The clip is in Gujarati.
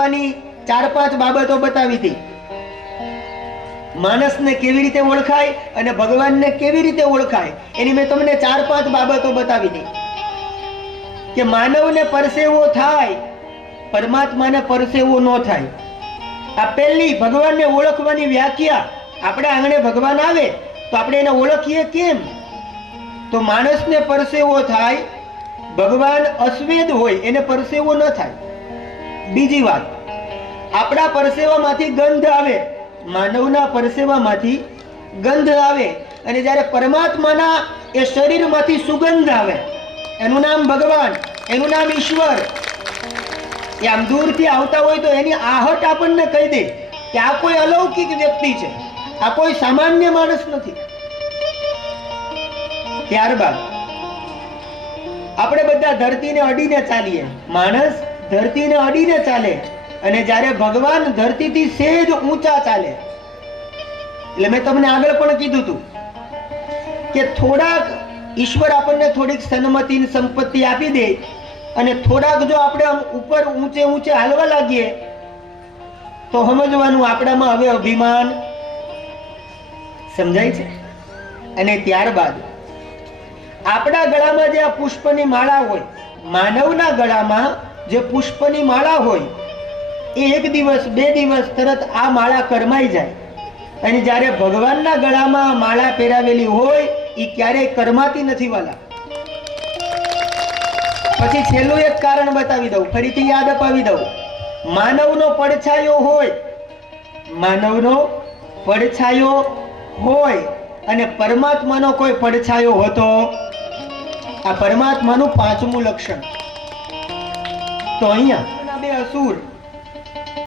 ઓળખવાની ચાર પાંચ બાબતો બતાવી હતી. માણસને કેવી રીતે ઓળખાય અને ભગવાનને કેવી રીતે ઓળખાય, એની મેં તમને ચાર પાંચ બાબતો બતાવી હતી. કે માનવને પરસેવો થાય, પરમાત્માને પરસેવો ન થાય. આ પહેલી ભગવાનને ઓળખવાની વ્યાખ્યા આપણે આંગણે ભગવાન આવે, તો આપણે એને ઓળખીએ કેમ? તો માણસને પરસેવો થાય, ભગવાન અશ્વેદ હોય, એને પરસેવો ન થાય. બીજી વાત. આપણા પરસેવામાંથી ગંધ આવે, માનવના પરસેવામાંથી ગંધ આવે અને જ્યારે પરમાત્માના એ શરીરમાંથી સુગંધ આવે, એનું નામ ભગવાન, એનું નામ ઈશ્વર. એ આમ દૂરથી આવતા હોય તો એની આહટ આપણને કહી દે કે આ કોઈ અલૌકિક વ્યક્તિ છે, આ કોઈ સામાન્ય માણસ નથી. ત્યારબાદ આપણે બધા ધરતીને અડીને ચાલીએ. માણસ ધરતીને અડીને ચાલે અને જ્યારે ભગવાન ધરતીથી સેજ ઊંચા ચાલે. એટલે મેં તમને આગળ પણ કીધું હતું કે થોડાક ઈશ્વર આપણને થોડીક સન્મતિ સંપત્તિ આપી દે અને થોડાક જો આપણે આમ ઉપર ઊંચે ઊંચે હાલવા લાગીએ, તો સમજવાનું આપણામાં હવે અભિમાન સમજાય છે? અને ત્યારબાદ આપણા ગળામાં જે આ પુષ્પની માળા હોય, માનવના ગળામાં જે પુષ્પની માળા હોય, એ એક દિવસ, બે દિવસ તરત આ માળા કરમાઈ જાય. અને જ્યારે ભગવાનના ગળામાં માળા પહેરાવેલી હોય એ ક્યારેય કરમાતી નથી વાલા. પછી છેલ્લું એક કારણ બતાવી દઉં, ફરીથી યાદ અપાવી દઉં. માનવનો પડછાયો હોય, માનવનો પડછાયો હોય, અને પરમાત્માનો કોઈ પડછાયો હોતો, આ પરમાત્માનું પાંચમું લક્ષણ. તો અહીંયા બે અસુર